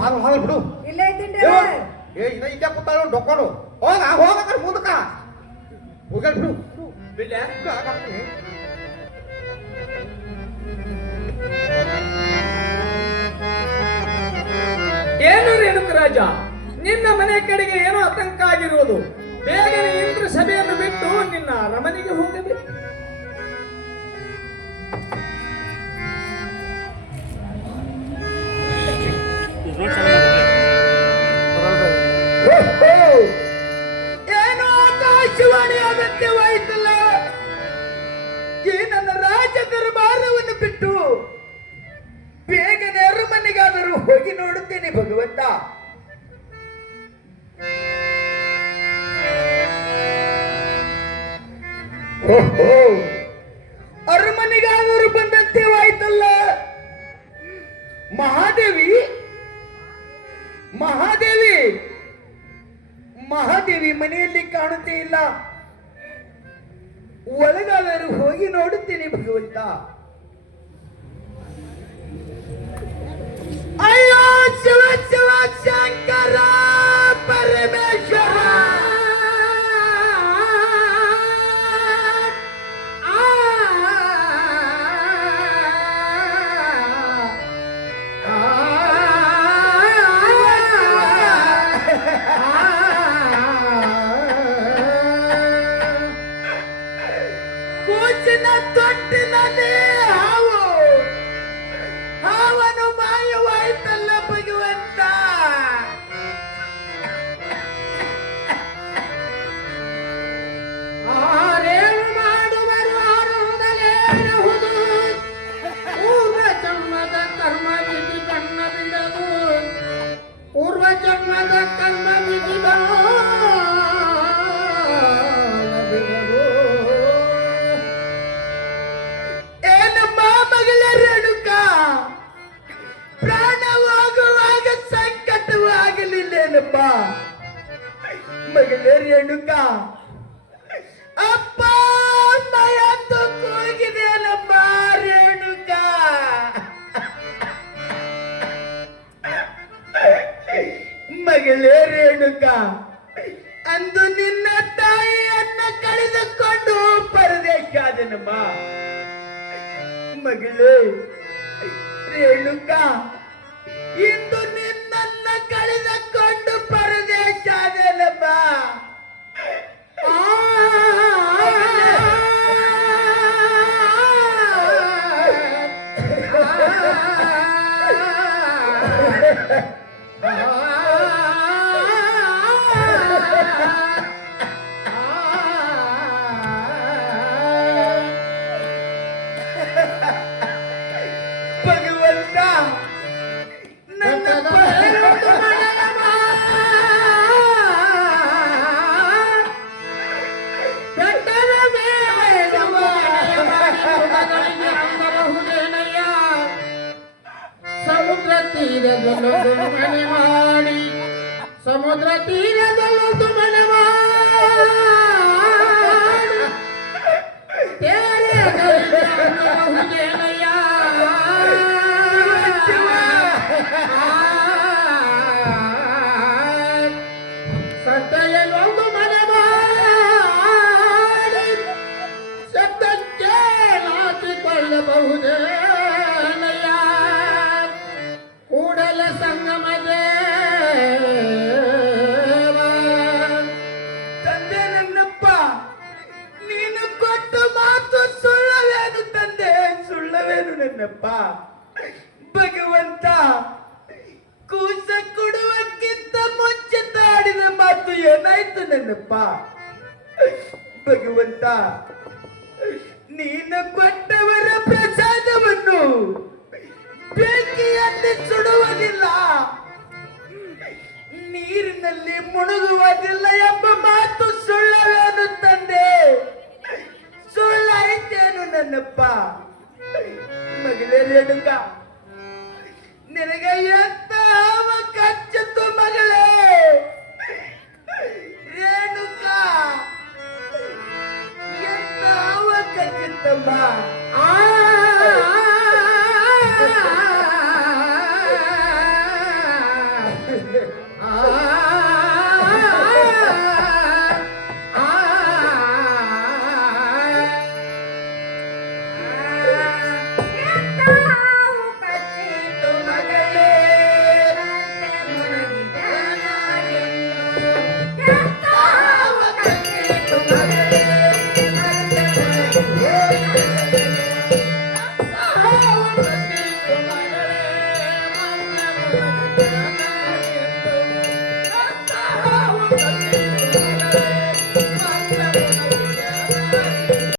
ಹಾಲು ಬಿಡು. ಇಲ್ಲೇ ಇದ್ದೀನಿ. ಇಲ್ಲೇ ಕೂತಾಳ ಡೊಕ್ಕೋಡು. ಹೋಗ ಮುಂದಕ್ಕ ಹೋಗ್ಯಾಳ ಬಿಡು. ಏನು ರೇಣುಕರಾಜ, ನಿನ್ನ ಮನೆ ಕಡೆಗೆ ಏನೋ ಆತಂಕ ಆಗಿರುವುದು. ಬೇಗನೆ ಇಂದ್ರ ಸಭೆಯನ್ನು ಬಿಟ್ಟು ನಿನ್ನ ಅರಮನೆಗೆ ಹೋಗಬೇಕು. ಏನೋ ಆಕಾಶವಾಣಿ ಅಗತ್ಯವಾಯಿತಲ್ಲ. ಈ ನನ್ನ ರಾಜ ದರ್ಬಾರವನ್ನು ಬಿಟ್ಟು ಬೇಗನೆ ಅರಮನೆಗಾದರೂ ಹೋಗಿ ನೋಡುತ್ತೇನೆ ಭಗವಂತ. ಅರಮನೆಗಾದರೂ ಬಂದಂತೆವಾಯ್ತಲ್ಲ. ಮಹಾದೇವಿ ಮಹಾದೇವಿ ಮಹಾದೇವಿ ಮನೆಯಲ್ಲಿ ಕಾಣುತ್ತೇ ಇಲ್ಲ. ಒಳಗಾದರೂ ಹೋಗಿ ನೋಡುತ್ತೇನೆ ಭಗವಂತ. ಅಯ್ಯೋ ಶಿವ ಶಿವ ಶಂಕರ ಪರಮೇಶ್ವರ. ಕೂಚಿನ ತೊಟ್ಟಿನಲ್ಲಿ ಹಾವನು ಮಾಯವಾಯ್ತಲ್ಲ ಭಗವಂತ. ಆರೇನು ಮಾಡುವರು ಆರುವುದಲೇನಹುದು, ಪೂರ್ವ ಜನ್ಮದ ಕರ್ಮ ವಿಧಿ ಕಣ್ಣ ಬಿಡದು, ಪೂರ್ವ ಜನ್ಮದ ಕರ್ಮ ವಿಧಿ ಬಿಡದು. ಏನಮ್ಮ ಮಗಳ ರೇಣುಕ, ಪ್ರಾಣವಾಗುವಾಗ ಸಂಕಟವಾಗಲಿಲ್ಲೇನಪ್ಪ ಮಗಳ ರೇಣುಕ. ಅಪ್ಪ ಅಮ್ಮ ಎಂದು ಕೂಗಿದೇನಮ್ಮ ರೇಣುಕ. ಮಗಳೇ ರೇಣುಕ, ಅಂದು ನಿನ್ನ ತಾಯಿಯನ್ನ ಕಳೆದುಕೊಂಡು ಪರದೇಶಾದನಮ್ಮ. ಮಗಳೇ ರೇಣುಕ, ಇಂದು ನಿನ್ನನ್ನ ಕಳೆದುಕೊಂಡು ಪರದೇಶಾದನಮ್ಮ. ಭಗವಂತ, ನನ್ನ ಸಮುದ್ರ ತೀರದಲ್ಲೊಂದು ಮನೆ ಮಾಡಿ, ಸಮುದ್ರ ತೀರದಲ್ಲೊಂದು ಮನೆ ಮಾಡಿ, ತೇರೆದಲ್ಲೊಂದೇನಯ್ಯ ಸತ್ತೆಯಲ್ಲೊಂದು ಮನೆ ಮಾಡಿ, ಸತ್ಯಕ್ಕೆ ನಾಚಿಕೊಳ್ಳಬಹುದೇ ಕೂಡಲ ಸಂಗಮ ದೇವ. ತಂದೆ ನನ್ನಪ್ಪ, ನೀನು ಕೊಟ್ಟು ಮಾತು ಸುಳ್ಳವೇನು ತಂದೆ, ಸುಳ್ಳವೇನು ನನ್ನಪ್ಪ. ಭಗವಂತ, ಕೂಸ ಕೊಡುವಕ್ಕಿಂತ ಮುಂಚೆ ತಾಡಿದ ಮಾತು ಏನಾಯ್ತು ನನ್ನಪ್ಪ. ಭಗವಂತ, ನೀನು ಕೊಟ್ಟವರ ಪ್ರಸಾದವನ್ನು ಬೆಂಕಿಯಲ್ಲಿ ಸುಡುವುದಿಲ್ಲ, ನೀರಿನಲ್ಲಿ ಮುಳುಗುವುದಿಲ್ಲ ಎಂಬ